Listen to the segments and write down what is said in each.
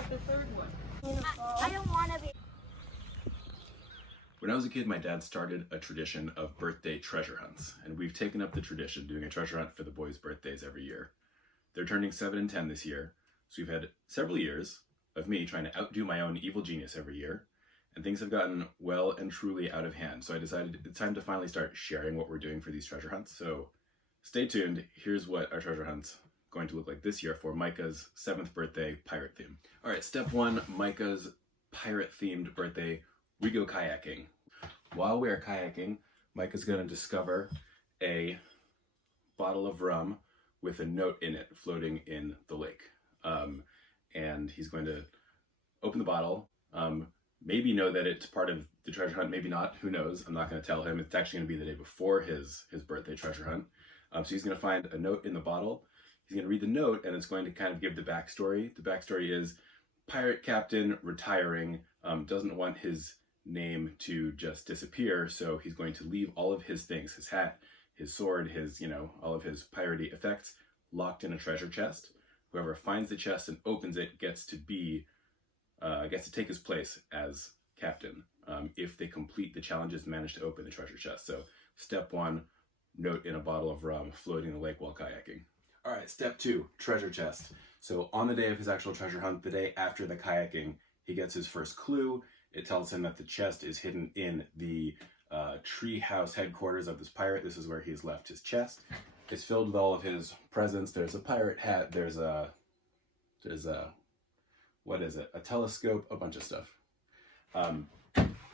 I don't want to be. When I was a kid, my dad started a tradition of birthday treasure hunts, and we've taken up the tradition doing a treasure hunt for the boys' birthdays every year. They're turning 7 and 10 this year, so we've had several years of me trying to outdo my own evil genius every year, and things have gotten well and truly out of hand. So I decided it's time to finally start sharing what we're doing for these treasure hunts. So stay tuned. Here's what our treasure hunt's going to look like this year for Micah's 7th birthday pirate theme. All right, step 1, Micah's pirate themed birthday. We go kayaking. While we are kayaking, Micah's going to discover a bottle of rum with a note in it floating in the lake. And he's going to open the bottle, maybe know that it's part of the treasure hunt, maybe not, who knows. I'm not going to tell him. It's actually going to be the day before his birthday treasure hunt. So he's going to find a note in the bottle. He's going to read the note, and it's going to kind of give the backstory. The backstory is pirate captain retiring, doesn't want his name to just disappear, so he's going to leave all of his things, his hat, his sword, his, all of his piratey effects locked in a treasure chest. Whoever finds the chest and opens it gets to take his place as captain if they complete the challenges and manage to open the treasure chest. So step 1, note in a bottle of rum floating in the lake while kayaking. All right, step 2, treasure chest. So on the day of his actual treasure hunt, the day after the kayaking, he gets his first clue. It tells him that the chest is hidden in the tree house headquarters of this pirate. This is where he's left his chest. It's filled with all of his presents. There's a pirate hat. There's a what is it? A telescope, a bunch of stuff.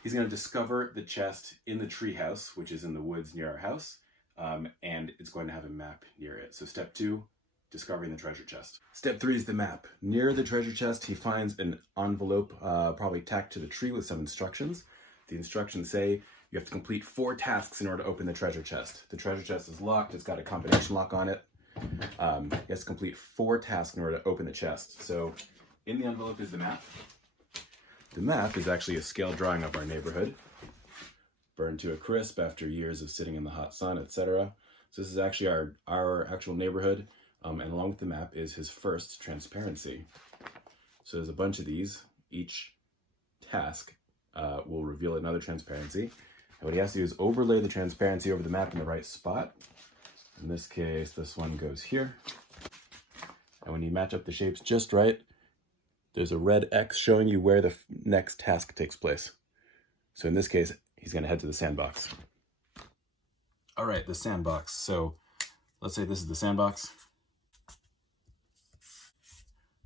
He's going to discover the chest in the tree house, which is in the woods near our house. And it's going to have a map near it. So step 2, discovering the treasure chest. Step 3 is the map. Near the treasure chest, he finds an envelope probably tacked to the tree with some instructions. The instructions say you have to complete 4 tasks in order to open the treasure chest. The treasure chest is locked. It's got a combination lock on it. He has to complete 4 tasks in order to open the chest. So in the envelope is the map. The map is actually a scale drawing of our neighborhood, burned to a crisp after years of sitting in the hot sun, etc. So this is actually our actual neighborhood. And along with the map is his first transparency. So there's a bunch of these. Each task will reveal another transparency. And what he has to do is overlay the transparency over the map in the right spot. In this case, this one goes here. And when you match up the shapes just right, there's a red X showing you where the next task takes place. So in this case, he's going to head to the sandbox. All right, the sandbox. So let's say this is the sandbox.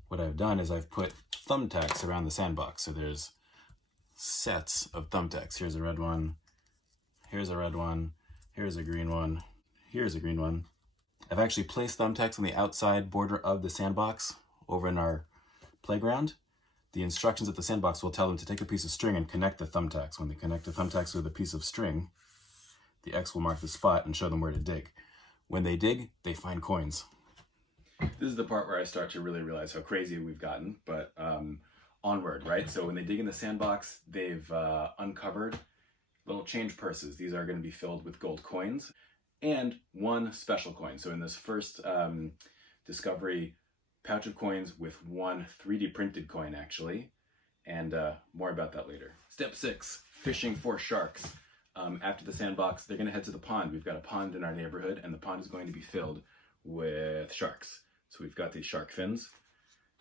What I've done is I've put thumbtacks around the sandbox. So there's sets of thumbtacks. Here's a red one. Here's a red one. Here's a green one. Here's a green one. I've actually placed thumbtacks on the outside border of the sandbox over in our playground. The instructions at the sandbox will tell them to take a piece of string and connect the thumbtacks. When they connect the thumbtacks with a piece of string, the X will mark the spot and show them where to dig. When they dig, they find coins. This is the part where I start to really realize how crazy we've gotten, but onward, right? So when they dig in the sandbox, they've uncovered little change purses. These are going to be filled with gold coins and 1 special coin. So in this first discovery, pouch of coins with 1 3D printed coin, actually, and more about that later. Step 6, fishing for sharks. After the sandbox, they're going to head to the pond. We've got a pond in our neighborhood, and the pond is going to be filled with sharks. So we've got these shark fins.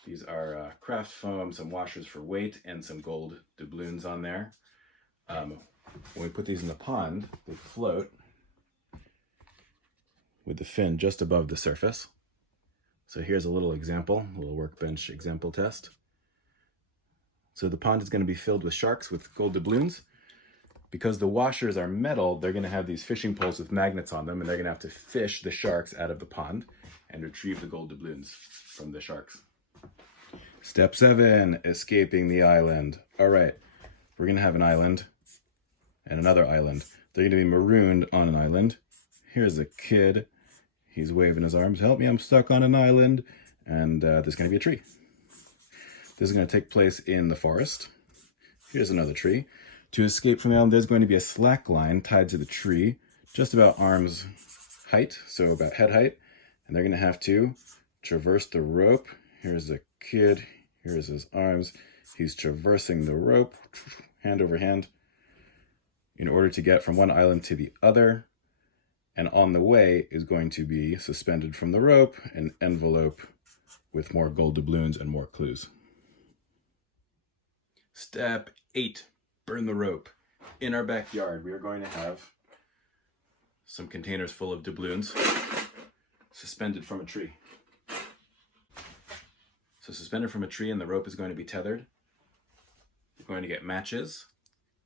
These are craft foam, some washers for weight, and some gold doubloons on there. When we put these in the pond, they float with the fin just above the surface. So here's a little example, a little workbench example test. So the pond is going to be filled with sharks with gold doubloons. Because the washers are metal, they're going to have these fishing poles with magnets on them, and they're going to have to fish the sharks out of the pond and retrieve the gold doubloons from the sharks. Step 7, escaping the island. All right, we're going to have an island and another island. They're going to be marooned on an island. Here's a kid. He's waving his arms. Help me, I'm stuck on an island. And there's going to be a tree. This is going to take place in the forest. Here's another tree. To escape from the island, there's going to be a slack line tied to the tree, just about arm's height, so about head height. And they're going to have to traverse the rope. Here's a kid. Here's his arms. He's traversing the rope, hand over hand, in order to get from one island to the other. And on the way is going to be suspended from the rope an envelope with more gold doubloons and more clues. Step 8, burn the rope. In our backyard, we are going to have some containers full of doubloons suspended from a tree. So suspended from a tree, and the rope is going to be tethered. We're going to get matches,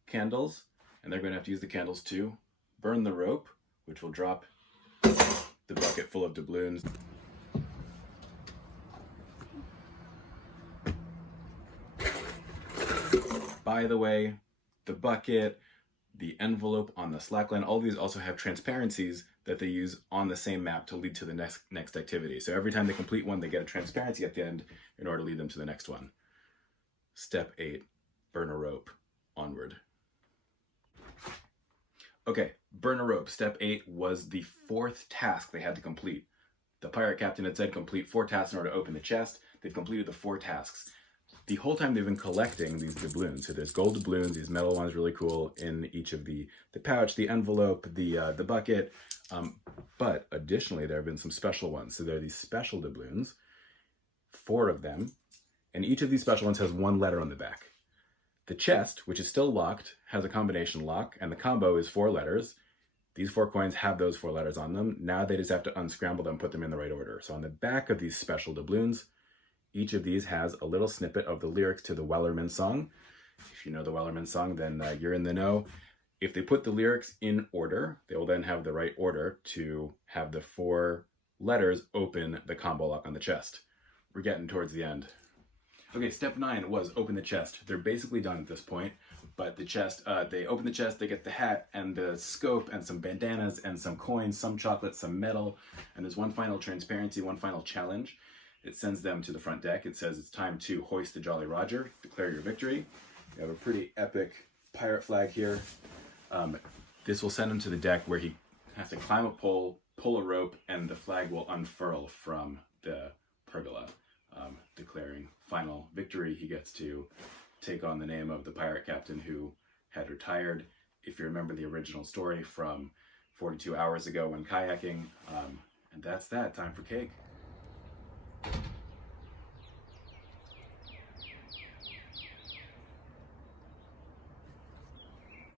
candles, and they're going to have to use the candles to burn the rope, which will drop the bucket full of doubloons. By the way, the bucket, the envelope on the slackline, all these also have transparencies that they use on the same map to lead to the next activity. So every time they complete one, they get a transparency at the end in order to lead them to the next one. Step 8, burn a rope. Onward. Okay, burn a rope. Step 8 was the 4th task they had to complete. The pirate captain had said complete 4 tasks in order to open the chest. They've completed the 4 tasks. The whole time they've been collecting these doubloons. So there's gold doubloons, these metal ones, really cool, in each of the pouch, the envelope, the bucket. But additionally, there have been some special ones. So there are these special doubloons, 4 of them, and each of these special ones has 1 letter on the back. The chest, which is still locked, has a combination lock, and the combo is 4 letters. These 4 coins have those 4 letters on them. Now they just have to unscramble them and put them in the right order. So on the back of these special doubloons, each of these has a little snippet of the lyrics to the Wellerman song. If you know the Wellerman song, then you're in the know. If they put the lyrics in order, they will then have the right order to have the 4 letters open the combo lock on the chest. We're getting towards the end. Okay, step 9 was open the chest. They're basically done at this point, but the chest, they open the chest, they get the hat and the scope and some bandanas and some coins, some chocolate, some metal, and there's one final transparency, one final challenge. It sends them to the front deck. It says it's time to hoist the Jolly Roger, declare your victory. You have a pretty epic pirate flag here. This will send him to the deck where he has to climb a pole, pull a rope, and the flag will unfurl from the pergola, declaring final victory. He gets to take on the name of the pirate captain who had retired. If you remember the original story from 42 hours ago when kayaking, and that's that. Time for cake.